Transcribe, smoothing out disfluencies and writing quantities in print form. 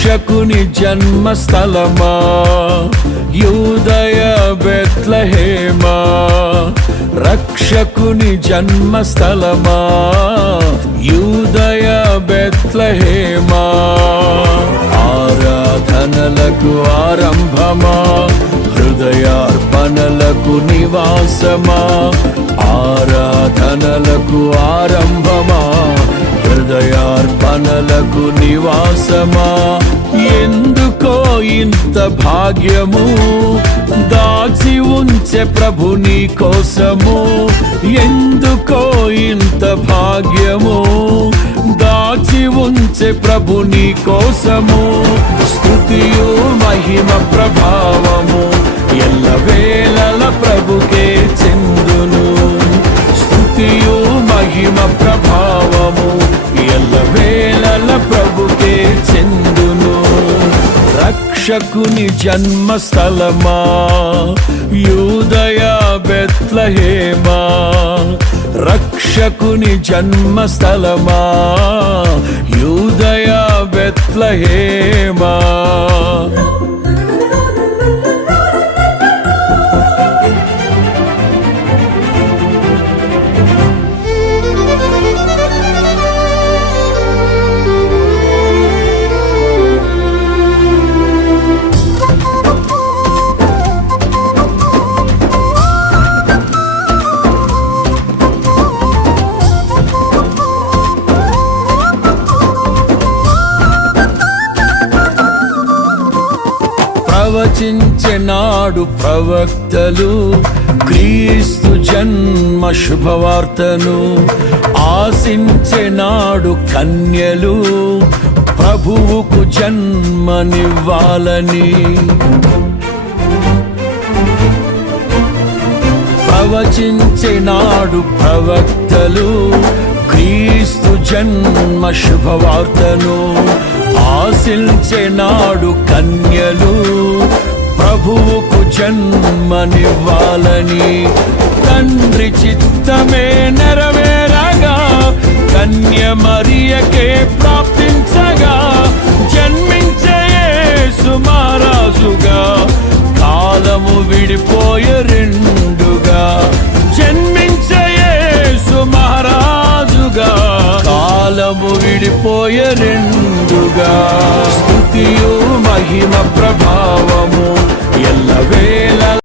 రక్షకుని జన్మస్థలమా యూదయ బెత్లెహేమా, రక్షకుని జన్మస్థలమా యూదయ బెత్లెహేమా, ఆరాధనలకు ఆరంభమా హృదయార్పణలకు నివాసమా, ఆరాధనలకు ఆరంభమా హృదయార్పణలకు నివాసమా, ఎందుకో ఇంత భాగ్యము దాచి ఉంచే ప్రభు నీ కోసము, ఎందుకో ఇంత భాగ్యము దాచి ఉంచే ప్రభు నీ కోసము, స్తుతియు మహిమ ప్రభావము ఎల్లవేళల ప్రభుకే చెందును, స్తుతియు మహిమ ప్రభావము ఎల్లవేళల ప్రభుకే చెందును. రక్షకుని జన్మస్థలమా యూదయ బెత్లెహేమా, రక్షకుని జన్మస్థలమా యూదయ బెత్లెహేమా. ప్రవచించెనాడు ప్రవక్తలు క్రీస్తు జన్మ శుభవార్తను, ఆశించెనాడు కన్యలు ప్రభువుకు జన్మనివ్వాలని, ప్రవచించెనాడు ప్రవక్తలు క్రీస్తు జన్మ శుభవార్తను, ఆశించెనాడు కన్యలు ప్రభువుకు జన్మనివ్వాలని, తండ్రి చిత్తమే నెరవేరగా కన్య మరియకే ప్రాప్తించగా, జన్మించే యేసు మహారాజుగా కాలము విడిపోయే రెండుగా, జన్మించే యేసు మహారాజుగా కాలము విడిపోయే రెండుగా, స్తుతియు మహిమ ప్రభావము ఎల్లవేళ